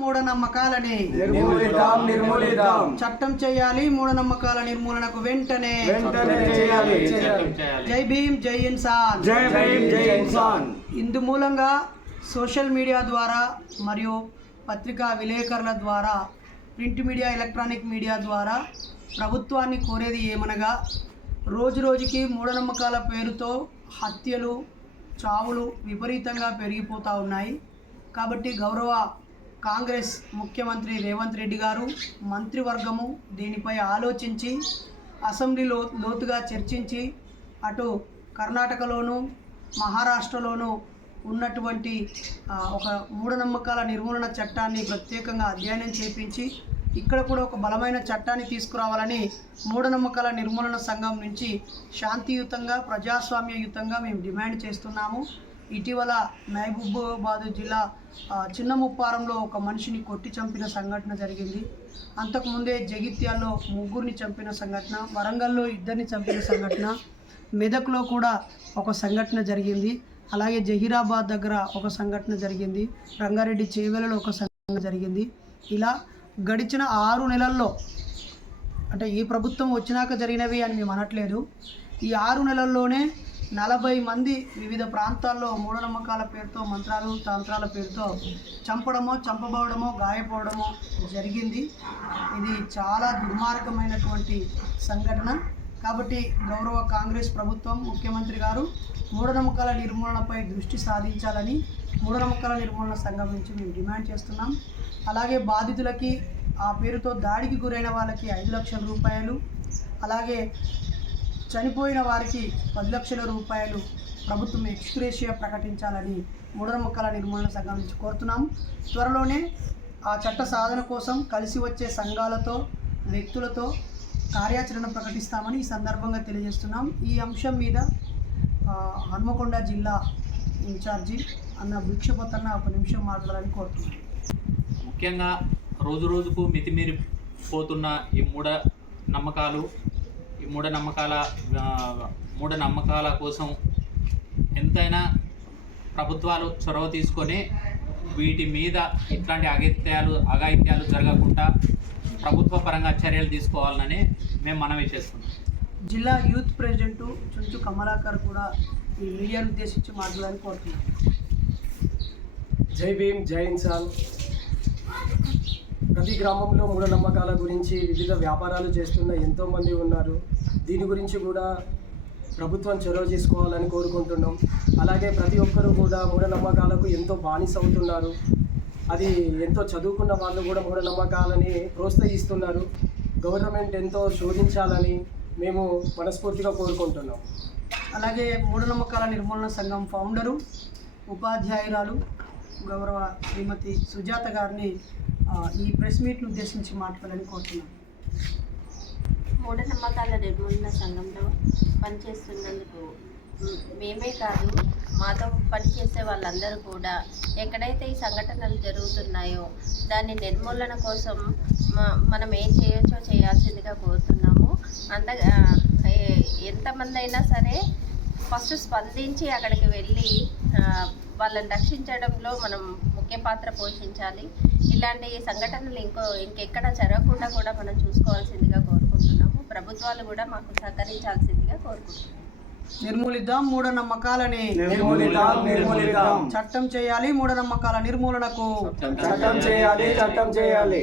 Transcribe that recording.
మూఢనమ్మకాలని నిర్మూలిద్దాం నిర్మూలిద్దాం చట్టం చేయాలి మూఢనమ్మకాల నిర్మూలనకు వెంటనే. వెంటనే చేయాలి. జై భీమ్ జై ఇన్సాన్. జై భీమ్ జై ఇన్సాన్. ఇందు మూలంగా సోషల్ మీడియా ద్వారా మరియు పత్రికా విలేకరుల ద్వారా ప్రింట్ మీడియా ఎలక్ట్రానిక్ మీడియా ద్వారా ప్రభుత్వాన్ని కోరేది ఏమనగా రోజు రోజుకి మూఢనమ్మకాల పేరుతో హత్యలు చావులు విపరీతంగా పెరిగిపోతూ ఉన్నాయి. కాబట్టి గౌరవ కాంగ్రెస్ ముఖ్యమంత్రి రేవంత్ రెడ్డి గారు మంత్రివర్గము దీనిపై ఆలోచించి అసెంబ్లీలో లోతుగా చర్చించి అటు కర్ణాటకలోను మహారాష్ట్రలోను ఉన్నటువంటి ఒక మూఢనమ్మకాల నిర్మూలన చట్టాన్ని ప్రత్యేకంగా అధ్యయనం చేపించి ఇక్కడ కూడా ఒక బలమైన చట్టాన్ని తీసుకురావాలని మూఢనమ్మకాల నిర్మూలన సంఘం నుంచి శాంతియుతంగా ప్రజాస్వామ్యయుతంగా మేము డిమాండ్ చేస్తున్నాము. ఇటీవల మహబూబాబాద్ జిల్లా చిన్న ముప్పారంలో ఒక మనిషిని కొట్టి చంపిన సంఘటన జరిగింది. అంతకుముందే జగిత్యాల్లో ముగ్గురిని చంపిన సంఘటన వరంగల్లో ఇద్దరిని చంపిన సంఘటన మెదక్లో కూడా ఒక సంఘటన జరిగింది. అలాగే జహీరాబాద్ దగ్గర ఒక సంఘటన జరిగింది. రంగారెడ్డి చేవెలలో ఒక సంఘటన జరిగింది. ఇలా గడిచిన ఆరు నెలల్లో అంటే ఈ ప్రభుత్వం వచ్చినాక జరిగినవి అని మేము అనట్లేదు. ఈ ఆరు నెలల్లోనే నలభై మంది వివిధ ప్రాంతాల్లో మూఢనమ్మకాల పేరుతో మంత్రాలు తంత్రాల పేరుతో చంపడమో చంపబడమో గాయపోవడమో జరిగింది. ఇది చాలా దుర్మార్గమైనటువంటి సంఘటన. కాబట్టి గౌరవ కాంగ్రెస్ ప్రభుత్వం ముఖ్యమంత్రి గారు మూఢనమ్మకాల నిర్మూలనపై దృష్టి సాధించాలని మూఢనమ్మకాల నిర్మూలన సంఘం నుంచి మేము డిమాండ్ చేస్తున్నాం. అలాగే బాధితులకి ఆ పేరుతో దాడికి గురైన వాళ్ళకి ఐదు లక్షల రూపాయలు అలాగే చనిపోయిన వారికి పది లక్షల రూపాయలు ప్రభుత్వం ఎక్స్క్రేషియా ప్రకటించాలని మూఢనమ్మకాల నిర్మూలన సంఘం నుంచి కోరుతున్నాం. త్వరలోనే ఆ చట్ట సాధన కోసం కలిసి వచ్చే సంఘాలతో వ్యక్తులతో కార్యాచరణ ప్రకటిస్తామని ఈ సందర్భంగా తెలియజేస్తున్నాం. ఈ అంశం మీద హన్మకొండ జిల్లా ఇన్ఛార్జి అన్న భిక్షపతన్న ఒక నిమిషం మాట్లాడాలని కోరుతున్నాను ముఖ్యంగా రోజు రోజుకు మితిమీరి పోతున్న ఈ మూఢ నమ్మకాలు ఈ మూఢ నమ్మకాల మూఢ నమ్మకాల కోసం ఎంతైనా ప్రభుత్వాలు చొరవ తీసుకొని వీటి మీద ఇట్లాంటి అగత్యాలు అఘాయిత్యాలు జరగకుండా ప్రభుత్వ పరంగా చర్యలు తీసుకోవాలని మేము మనవి చేస్తున్నాం. జిల్లా యూత్ ప్రెసిడెంట్ చుంచు కమలాకర్ కూడా ఈ మీడియాను ఉద్దేశించి మాట్లాడాలని కోరుతున్నాను జై భీమ్ జై ఇన్సాన్. ప్రతి గ్రామంలో మూఢనమ్మకాల గురించి వివిధ వ్యాపారాలు చేస్తున్న ఎంతోమంది ఉన్నారు. దీని గురించి కూడా ప్రభుత్వం చొరవ తీసుకోవాలని కోరుకుంటున్నాం. అలాగే ప్రతి ఒక్కరూ కూడా మూఢనమ్మకాలకు ఎంతో బానిస అవుతున్నారు. అది ఎంతో చదువుకున్న వాళ్ళు కూడా మూఢనమ్మకాలని ప్రోత్సహిస్తున్నారు. గవర్నమెంట్ ఎంతో శోధించాలని మేము మనస్ఫూర్తిగా కోరుకుంటున్నాం. అలాగే మూఢనమ్మకాల నిర్మూలన సంఘం ఫౌండరు ఉపాధ్యాయురాలు గౌరవ శ్రీమతి సుజాత గారిని ఈ ప్రెస్ మీట్ను ఉద్దేశించి మాట్లాడాలని కోరుతున్నాను. మూఢనమ్మకాల నిర్మూలన సంఘంలో పనిచేస్తున్నందుకు మేమే కాదు మాతో పనిచేసే వాళ్ళందరూ కూడా ఎక్కడైతే ఈ సంఘటనలు జరుగుతున్నాయో దాని నిర్మూలన కోసం మనం ఏం చేయొచ్చో చేయాల్సిందిగా కోరుతున్నాము. అంత ఎంతమంది అయినా సరే ఫస్ట్ స్పందించి అక్కడికి వెళ్ళి వాళ్ళని రక్షించడంలో మనం ముఖ్య పాత్ర పోషించాలి. ఇలాంటి సంఘటనలు ఇంకో ఇంకెక్కడ జరగకుండా కూడా మనం చూసుకోవాల్సిందిగా కోరుకుంటున్నాము. ప్రభుత్వాలు కూడా మాకు సహకరించాల్సిందిగా కోరుకుంటున్నాము. నిర్మూలిద్దాం మూఢనమ్మకాలని నిర్మూలిద్దాం నిర్మూలిద్దాం. చట్టం చేయాలి మూఢనమ్మకాల నిర్మూలనకు చట్టం చేయాలి చట్టం చేయాలి.